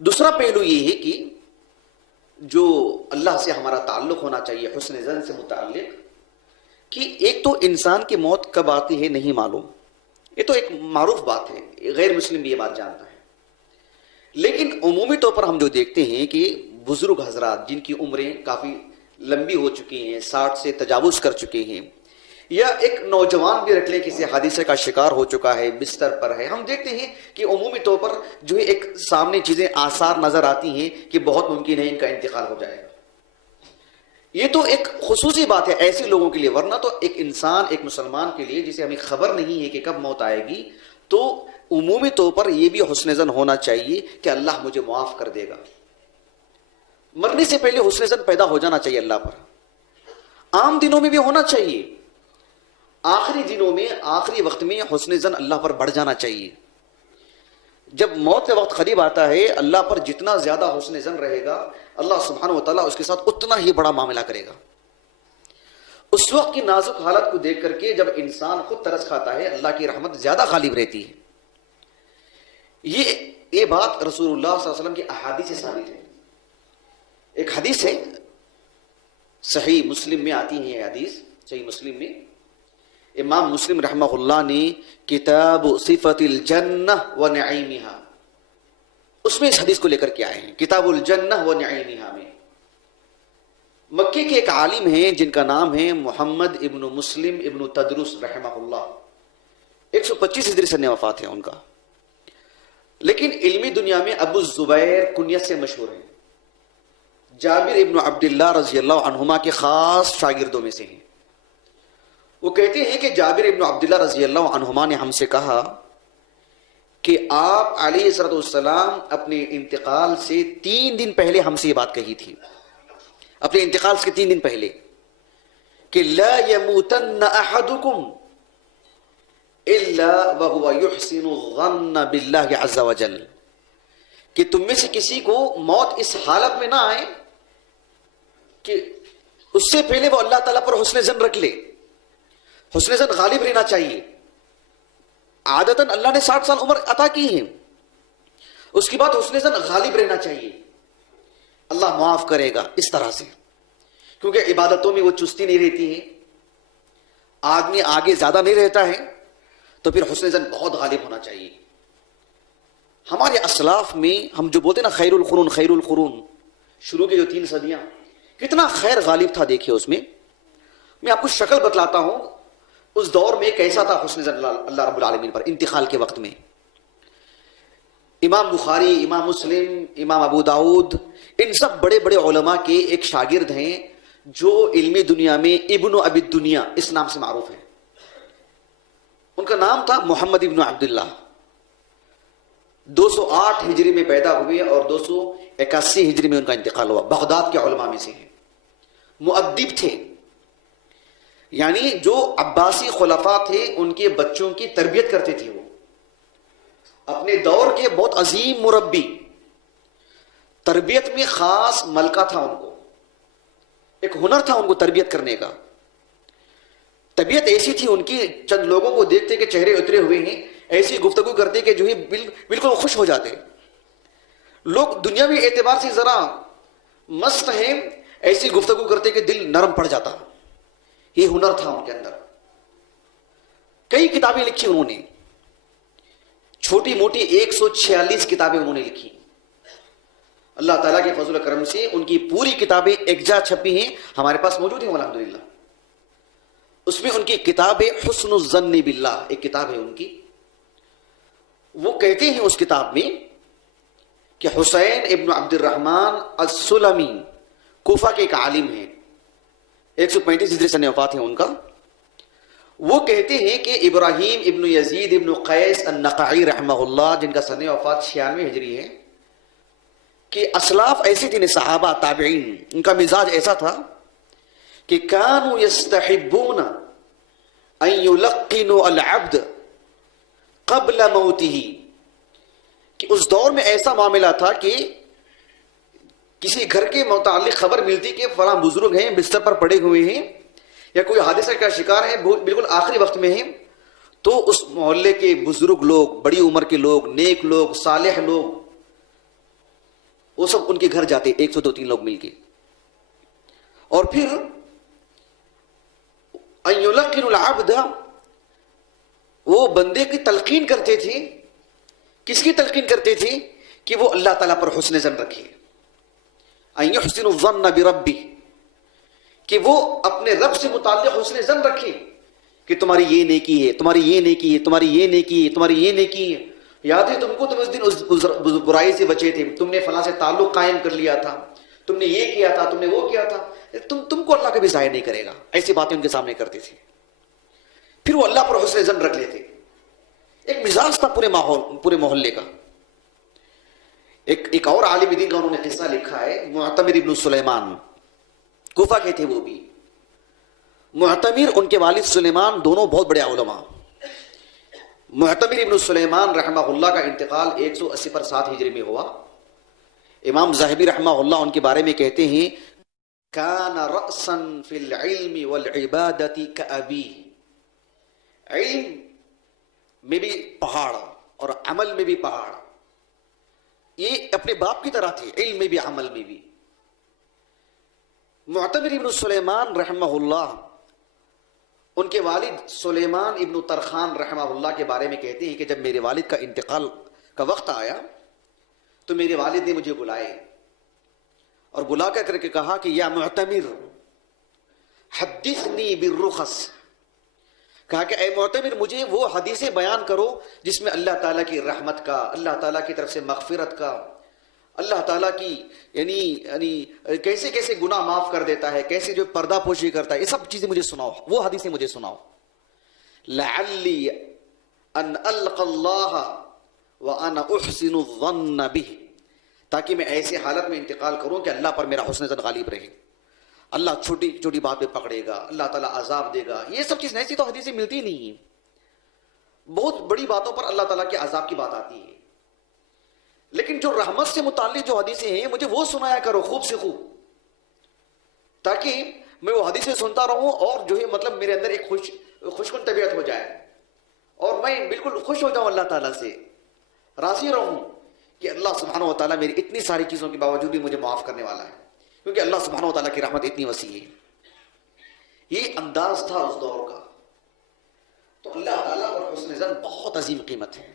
دوسرا پہلو یہ ہے کہ جو اللہ سے ہمارا تعلق ہونا چاہیے حسن ظن سے متعلق، کہ ایک تو انسان کی موت کب آتی ہے نہیں معلوم، یہ تو ایک معروف بات ہے، غیر مسلم بھی یہ بات جانتا ہے. لیکن عمومی طور پر ہم جو دیکھتے ہیں کہ بزرگ حضرات جن کی عمریں کافی لمبی ہو چکی ہیں، 60 سے تجاوز کر چکے ہیں، یا ایک نوجوان بھی رکھ لیں کسی حادثے کا شکار ہو چکا ہے، بستر پر ہے، ہم دیکھتے ہیں کہ عمومی طور پر جو ہے ایک سامنے چیزیں آثار نظر آتی ہیں کہ بہت ممکن ہے ان کا انتقال ہو جائے گا. یہ تو ایک خصوصی بات ہے ایسے لوگوں کے لیے، ورنہ تو ایک انسان، ایک مسلمان کے لیے جسے ہمیں خبر نہیں ہے کہ کب موت آئے گی، تو عمومی طور پر یہ بھی حسن ظن ہونا چاہیے کہ اللہ مجھے معاف کر دے گا. مرنے سے پہلے حسن ظن پیدا ہو جانا چاہیے اللہ پر. عام دنوں میں بھی ہونا چاہیے، آخری دنوں میں، آخری وقت میں حسن ظن اللہ پر بڑھ جانا چاہیے. جب موت کا وقت قریب آتا ہے، اللہ پر جتنا زیادہ حسن ظن رہے گا، اللہ سبحانہ و تعالیٰ اس کے ساتھ اتنا ہی بڑا معاملہ کرے گا. اس وقت کی نازک حالت کو دیکھ کر کے جب انسان خود ترس کھاتا ہے، اللہ کی رحمت زیادہ غالب رہتی ہے. یہ بات رسول اللہ صلی اللہ علیہ وسلم کی احادیث سے ثابت ہے. ایک حدیث ہے، صحیح مسلم میں آتی ہے یہ حدیث، صحیح مسلم میں امام مسلم رحمہ اللہ نے کتاب صفت الجنہ و نعیمہا، اس میں اس حدیث کو لے کر کے آئے ہیں. کتاب الجنہ و نعیمہا میں مکی کے ایک عالم ہیں جن کا نام ہے محمد ابن مسلم ابن تدرس رحمہ اللہ، 125 ہجری سن وفات ہے ان کا، لیکن علمی دنیا میں ابو الزبیر کنیت سے مشہور ہیں. جابر ابن عبداللہ رضی اللہ عنہما کے خاص شاگردوں میں سے ہیں. وہ کہتے ہیں کہ جابر ابن عبداللہ رضی اللہ عنہما نے ہم سے کہا کہ آپ علیہ الصلوۃ والسلام اپنے انتقال سے 3 دن پہلے ہم سے یہ بات کہی تھی، اپنے انتقال سے 3 دن پہلے، کہ لا يموتن احدکم الا وهو يحسن الظن باللہ عز وجل، کہ تم میں سے کسی کو موت اس حالت میں نہ آئے کہ اس سے پہلے وہ اللہ تعالیٰ پر حسن ظن رکھ لے. حسن ظن غالب رہنا چاہیے. عادتاً اللہ نے 60 سال عمر عطا کی ہے، اس کے بعد حسن ظن غالب رہنا چاہیے، اللہ معاف کرے گا اس طرح سے. کیونکہ عبادتوں میں وہ چستی نہیں رہتی ہے، آدمی آگے زیادہ نہیں رہتا ہے، تو پھر حسن ظن بہت غالب ہونا چاہیے. ہمارے اسلاف میں ہم جو بولتے ہیں نا خیر القرون، خیر القرون، شروع کے جو 3 صدیاں، کتنا خیر غالب تھا. دیکھیے اس میں میں آپ کو شکل بتلاتا ہوں اس دور میں کیسا تھا حسن ظن اللہ رب العالمین پر انتقال کے وقت میں. امام بخاری، امام مسلم، امام ابو داؤد، ان سب بڑے بڑے علماء کے ایک شاگرد ہیں جو علمی دنیا میں ابن ابی الدنیا اس نام سے معروف ہیں. ان کا نام تھا محمد ابن عبداللہ. 208 ہجری میں پیدا ہوئے اور 281 ہجری میں ان کا انتقال ہوا. بغداد کے علماء میں سے ہیں. مؤدب تھے، یعنی جو عباسی خلفاء تھے ان کے بچوں کی تربیت کرتے تھے. وہ اپنے دور کے بہت عظیم مربی، تربیت میں خاص ملکہ تھا ان کو، ایک ہنر تھا ان کو تربیت کرنے کا. طبیعت ایسی تھی ان کی، چند لوگوں کو دیکھتے کہ چہرے اترے ہوئے ہیں، ایسی گفتگو کرتے کہ جو ہی بالکل خوش ہو جاتے. لوگ دنیاوی اعتبار سے ذرا مست ہیں، ایسی گفتگو کرتے کہ دل نرم پڑ جاتا. یہ ہنر تھا ان کے اندر. کئی کتابیں لکھی انہوں نے، چھوٹی موٹی 146 کتابیں انہوں نے لکھی. اللہ تعالیٰ کے فضل و کرم سے ان کی پوری کتابیں ایک جا چھپی ہیں، ہمارے پاس موجود ہیں الحمدللہ. اس میں ان کی کتاب حسن الظن باللہ ایک کتاب ہے ان کی. وہ کہتے ہیں اس کتاب میں کہ حسین ابن عبد الرحمن السلمی کوفہ کے ایک عالم ہیں، 135 ہجری سن وفات ہے ان کا. وہ کہتے ہیں کہ ابراہیم ابن یزید ابن قیس النقعی رحمہ اللہ، جن کا سن وفات 96 ہجری ہے، کہ اسلاف ایسے تھے، صحابہ تابعین، ان کا مزاج ایسا تھا کہ کانوا یستحبون ان یلقنوا العبد قبل موتہ، کہ اس دور میں ایسا معاملہ تھا کہ کسی گھر کے متعلق خبر ملتی کہ فلاں بزرگ ہیں، بستر پر پڑے ہوئے ہیں، یا کوئی حادثہ کا شکار ہے، بالکل آخری وقت میں ہیں، تو اس محلے کے بزرگ لوگ، بڑی عمر کے لوگ، نیک لوگ، صالح لوگ وہ سب ان کے گھر جاتے 102-3 لوگ مل کے, اور پھر ان یلقن العبد, وہ بندے کی تلقین کرتے تھے. کس کی تلقین کرتے تھے؟ کہ وہ اللہ تعالیٰ پر حسن ظن رکھے. ان یحسن الظن بربہ, کہ وہ اپنے رب سے متعلق حسن ظن رکھے کہ تمہاری یہ نیکی ہے, تمہاری یہ نیکی ہے, تمہاری یہ نیکی ہے, تمہاری یہ نیکی ہے. یاد ہے تم کو, تم اس دن اس برائی سے بچے تھے, تم نے فلاں سے تعلق قائم کر لیا تھا, تم نے یہ کیا تھا, تم نے وہ کیا تھا. تم کو اللہ کبھی ضائع نہیں کرے گا. ایسی باتیں ان کے سامنے کرتے تھے. پھر وہ اللہ پر حسن ظن رکھ لیتے. ایک مزاج تھا پورے محلے کا. ایک اور عالم دین کا انہوں نے قصہ لکھا ہے, معتمر ابن سلیمان, کوفہ کے تھے وہ بھی. معتمر, ان کے والد سلیمان, دونوں بہت بڑے علماء. معتمر ابن سلیمان رحمہ اللہ کا انتقال 180 پر 7 ہجری میں ہوا. امام ذہبی رحمہ اللہ ان کے بارے میں کہتے ہیں کان رأسا فی العلم والعبادت کأبیہ, علم میں بھی پہاڑ اور عمل میں بھی پہاڑ. یہ اپنے باپ کی طرح تھے, علم میں بھی عمل میں بھی. معتمر ابن سلیمان رحمہ اللہ, ان کے والد سلیمان ابن ترخان رحمہ اللہ کے بارے میں کہتے ہیں کہ جب میرے والد کا انتقال کا وقت آیا تو میرے والد نے مجھے بلائے اور بلا کر کے کہا کہ یا معتمر حدثنی بالرخص, کہا کہ اے معتمر مجھے وہ حدیثیں بیان کرو جس میں اللہ تعالیٰ کی رحمت کا, اللہ تعالیٰ کی طرف سے مغفرت کا, اللہ تعالیٰ کی یعنی کیسے کیسے گناہ معاف کر دیتا ہے, کیسے جو پردہ پوشی کرتا ہے, یہ سب چیزیں مجھے سناؤ, وہ حدیثیں مجھے سناؤ. لعلی ان القى اللہ وانا احسن الظن به, تاکہ میں ایسے حالت میں انتقال کروں کہ اللہ پر میرا حسن ظن غالب رہے. اللہ چھوٹی چھوٹی بات پہ پکڑے گا, اللہ تعالیٰ عذاب دے گا, یہ سب چیز ایسی تو حدیثیں ملتی نہیں ہیں. بہت بڑی باتوں پر اللہ تعالیٰ کے عذاب کی بات آتی ہے, لیکن جو رحمت سے متعلق جو حدیثیں ہیں مجھے وہ سنایا کرو خوب سے خوب, تاکہ میں وہ حدیثیں سنتا رہوں اور جو ہے مطلب میرے اندر ایک خوشکن طبیعت ہو جائے اور میں بالکل خوش ہو جاؤں, اللہ تعالیٰ سے راضی رہوں کہ اللہ سبحانہ و تعالیٰ میری اتنی ساری چیزوں کے باوجود بھی مجھے معاف کرنے والا ہے, کیونکہ اللہ سبحانہ و تعالیٰ کی رحمت اتنی وسیع ہے. یہ انداز تھا اس دور کا. تو اللہ تعالیٰ پر حسن ظن بہت عظیم قیمت ہے.